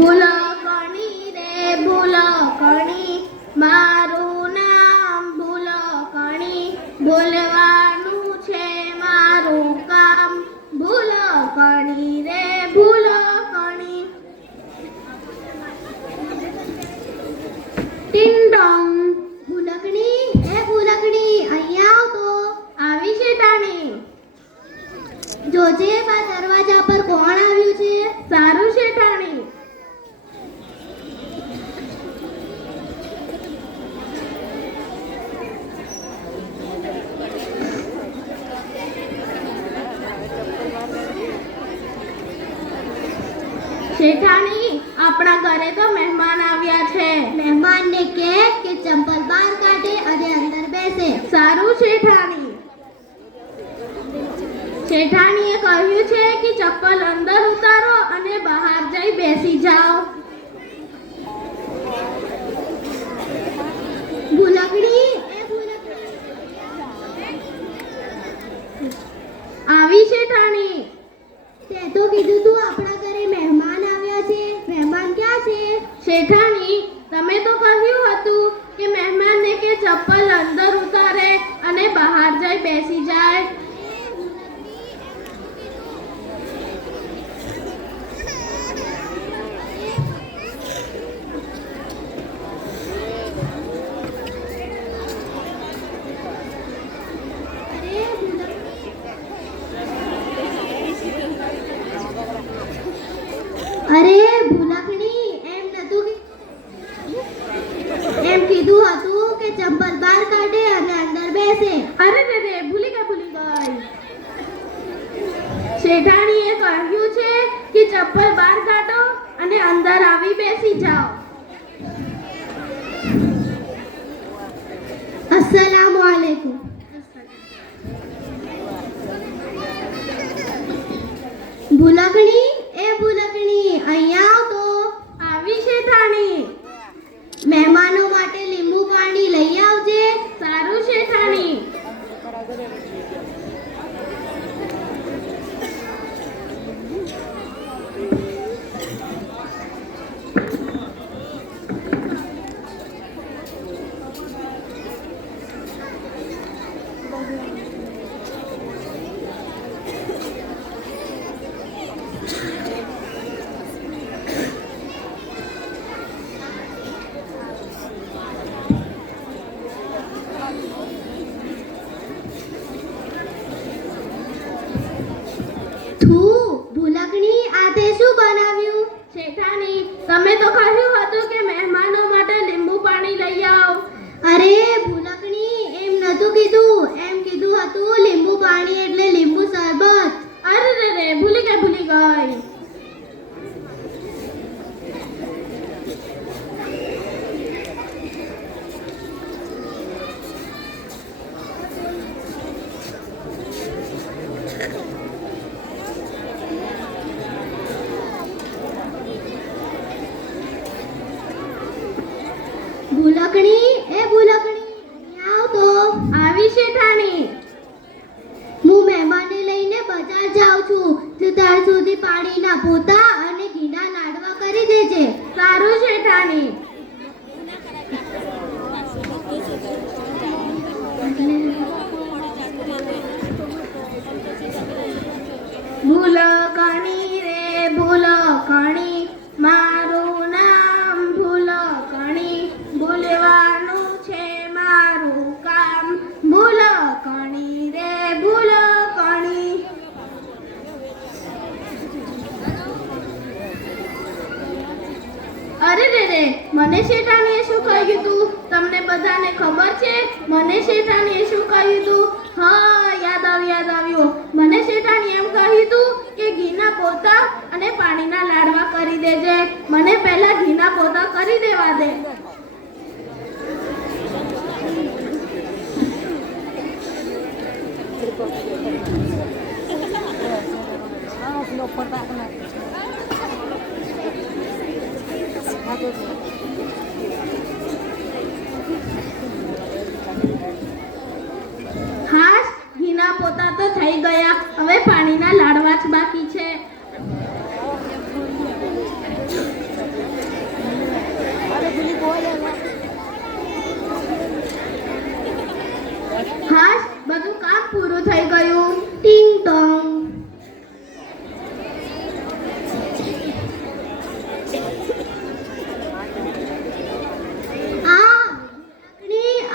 ભૂલકણી રે ભૂલકણી, મારું નામ ભૂલકણી, બોલવાનું છે મારું કામ, ભૂલકણી રે ભૂલકણી. ટિંગ ડોંગ. ભૂલકણી એ ભૂલકણી, અહીંયા આવ તો. આવી છે ટાણી. જોજે બા દરવાજા પર કોણ આવ્યું છે. સારું છે ટાણી. શેઠાણી, આપણા ઘરે તો મહેમાન આવ્યા છે. મહેમાનને કહે કે ચંપલ બહાર કાઢે અને અંદર બેસે. સારું શેઠાણી. શેઠાણીએ કહ્યું છે કે ચપ્પલ અંદર ઉતારો અને બહાર જઈ બેસી જાઓ. ભૂલકણી એ ભૂલકણી, આવી શેઠાણી. તે તો કીધું તું આપણા ઘરે મહેમાન આવ્યા છે. મહેમાન ક્યાં છે. શેઠાણી, તમે તો કહ્યું હતું કે મહેમાનને કે ચપ્પલ અંદર ઉતારે અને બહાર જઈ બેસી જાય. અરે ભૂલકણી, એમ નતું એમ કીધું હતું કે ચંપલ બહાર કાઢે અને અંદર બેસે. અરે રે રે, ભૂલી ગઈ. શેઠાણીએ કહ્યું છે કે ચપ્પલ બહાર કાઢો અને અંદર આવી બેસી જાઓ. અસ્સલામુ અલૈકુમ. ભૂલકણી એ ભૂલકણી, અહીંયા આવ તો. આવી શેઠાણી. મહેમાનો માટે લીંબુ પાણી લઈ આવજે. સારું શેઠાણી. ભૂલકણી, આ તે શું બનાવ્યું. શેઠાણી, તમે તો કહ્યું હતું કે મહેમાનો માટે લીંબુ પાણી લઈ આવ. અરે ભૂલકણી, એમ નતું કીધું. એમ કીધું હતું લીંબુ પાણી એટલે લીંબુ શરબત. અરે રે રે, ભૂલી ગઈ. ભૂલકણી એ ભૂલકણી, આવ તો. આવી શેઠાણી. હું મહેમાનને લઈને બજાર જાઉં છું. તું ત્યાર સુધી પાણીના પોતા અને ઘીના લાડવા કરી દેજે. સારું શેઠાણી. ભૂલકણી રે ભૂલકણી, મારું નામ ભૂલકણી, બોલવાનું છે મારું કામ, ભૂલકણી રે ભૂલકણી. અરે રે રે, મને શેઠાણીએ શું કહ્યું તું. તમને બધાને ખબર છે મને શેઠાણીએ શું કહ્યું તું. હા, યાદ આવ્યું. મને શેઠાણીએ એમ કહ્યું તું કે ઘીના પોતા અને પાણીના લાડવા કરી દેજે. મને પહેલા ઘીના પોતા કરી દેવા દે. હાશ, ઘીના પોતા તો થઈ ગયા. હવે પાણીના લાડવા જ બાકી છે. પૂરું થઈ ગયું. ટીંગ ટોંગ.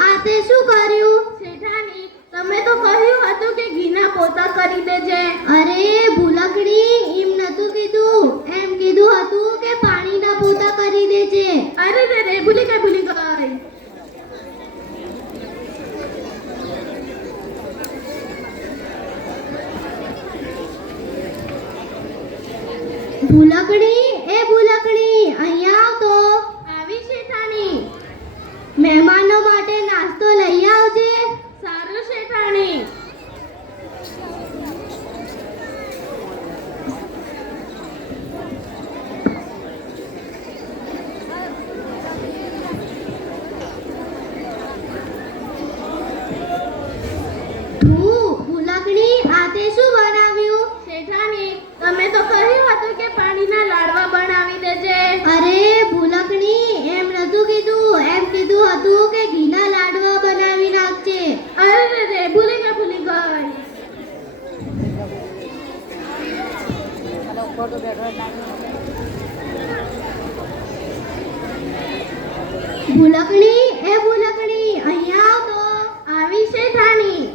આ તે શું કર્યું? શેઠાણી, તમે તો કહ્યું હતું કે ઘીના પોતા કરી દેજે. અરે ભૂલકડી, એમ નતું કીધું, એમ કીધું હતું કે પાણીના પોતા કરી દેજે. અરે રે રે, ભૂલી ગઈ. ભૂલકડી, એ ભૂલકડી, અહીંયા આવ તો. આવી શેઠાણી. મહેમાનો માટે નાસ્તો લઈ આવજે. સારું શેઠાણી. ભૂલકડી, આ તે શું બનાવ્યું? શેઠાણી, તમે તો કહ્યું હતું કે પાણીના લાડવા બનાવી દેજે. અરે ભૂલકડી, એમ નતું કીધું, એમ કીધું હતું કે ઘીના લાડવા બનાવી નાખજે. અરે રે રે, ભૂલી ગઈ. ભૂલકડી, એ ભૂલકડી, અહીંયા આવ તો. આવી શેઠાણી.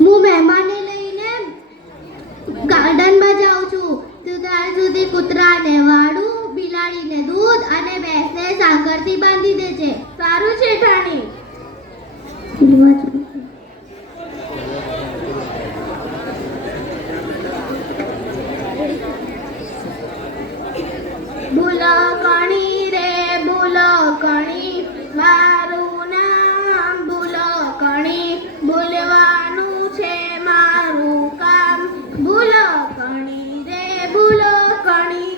હું મહેમાનને લઈને ગાર્ડનમાં જાઉં છું. તું ત્યાં સુધી કૂતરાને વાળું, બિલાડીને દૂધ અને ભેંસને સાકરથી બાંધી દેજે. સારું શેઠાણી. ભૂલકણી રે ભૂલકણી, મારું નામ ભૂલકણી, ભૂલવાનું છે મારું કામ. ભૂલકણી રે ભૂલકણી.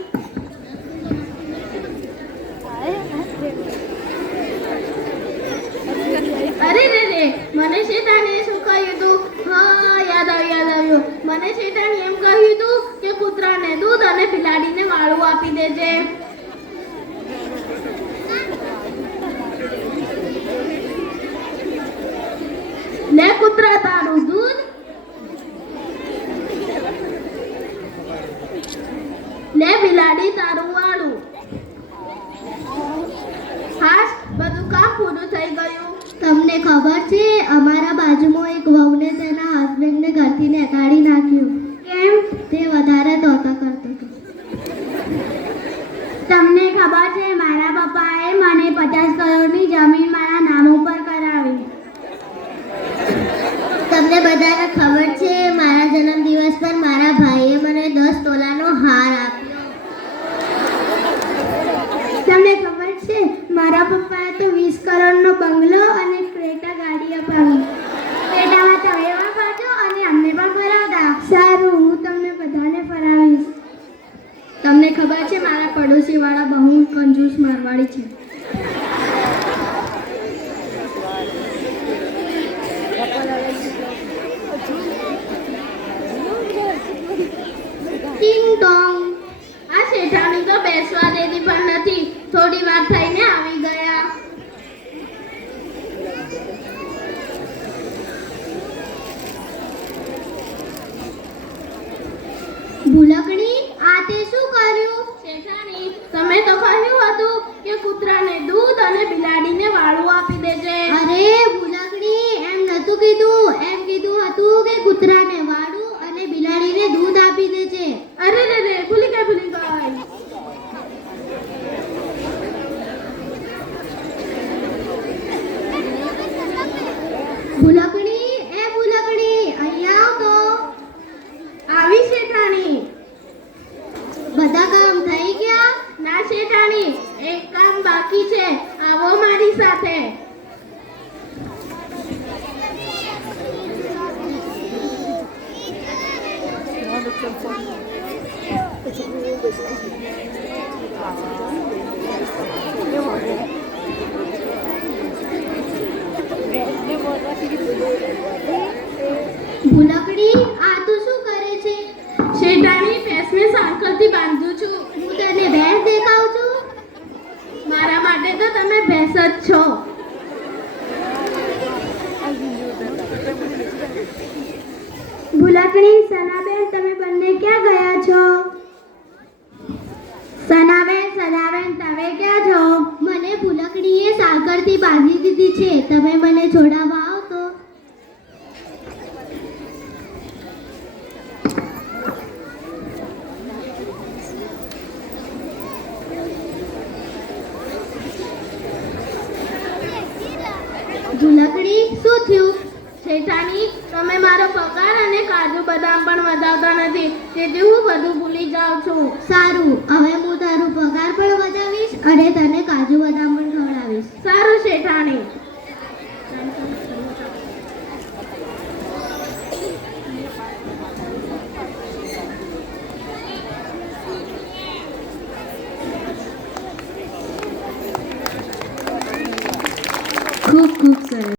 અરે રે રે, મને શેઠાણીએ શું કહ્યું તું? હા, યાદ આવ્યું. મને શેઠાણીએ એમ કહ્યું તું કે કૂતરાને દૂધ અને બિલાડીને વાળું આપી દેજે. લે કૂતરા તારું દૂધ, લે બિલાડી તારું વાળું. હાશ, બધું કામ પૂરું થઈ ગયું. તમને ખબર છે, અમારા બાજુમાં એક વહુને તેના હસબન્ડને ઘરથી નીકાળી નાખ્યું. કેમ? તે વધારે તોતા કરતો હતો. તમને ખબર છે, મારા પપ્પાએ મને 50 કરોડની જમીન મારા નામ ઉપર કરાવી. તમને બધાને ખબર છે, મારા જન્મદિવસ પર મારા ભાઈએ મને 10 તોલાનો હાર આપ્યો. તમને ખબર છે, મારા પપ્પાએ તો 20 કરોડનો બંગલો અને ક્રેટા ગાડી અપાવી. ક્રેટામાં તમે પણ ફરજો અને અમને પણ ફરાવતા. સારું, હું તમને બધાને ફરાવીશ. તમને ખબર છે, મારા પડોશીવાળા બહુ કંજૂસ મારવાડી છે. ટિંગ ટોંગ. આ શેઠાણી તો બેસવા દેતી પણ નથી. થોડી વાર થઈને આવી ગયા. ભૂલકડી, આ તે શું કર્યું? શેઠાણી, તમે તો કહ્યું હતું કે કૂતરાને દૂધ અને બિલાડીને વાળું આપી દેજે. અરે ભૂલકડી, એમ નતું કીધું, એમ કીધું હતું કે કૂતરાને વાળું અને બિલાડીને દૂધ આપી દેજે. અરે રે રે, ભૂલી ગઈ. ભૂલકડી, એ ભૂલકડી, અહીંયા આવ તો. આવી શેઠાણી. બધા કામ થઈ ગયા? ના શેઠાણી, એક કામ બાકી છે. આવો મારી સાથે. ભૂલકડી, આ તું શું કરે છે? શેઠાણી, ભેંસને સાંકળથી બાંધું છું. હું તને ભેંસ દેખાઉં છું? મારા માટે તો તમે ભેંસ જ છો. ભૂલકણી, સનાબેન, તમે બંને ક્યાં ગયા છો? સનાબેન, તમે ક્યાં છો? મને ભૂલકણીએ સાંકળથી બાંધી દીધી છે. તમે મને છોડાવવા આવો તો. ભૂલકણી, શું થયું? શેઠાણી, તમે મારો પગાર અને કાજુ બદામ પણ વધાવતા નથી, તેથી હું બધું ભૂલી જાઉં છું. સારું, હવે હું તારું પગાર પણ વધાવીશ અને તને કાજુ બદામ પણ ખવડાવીશ. સારું શેઠાણી. ખૂબ ખૂબ સરસ.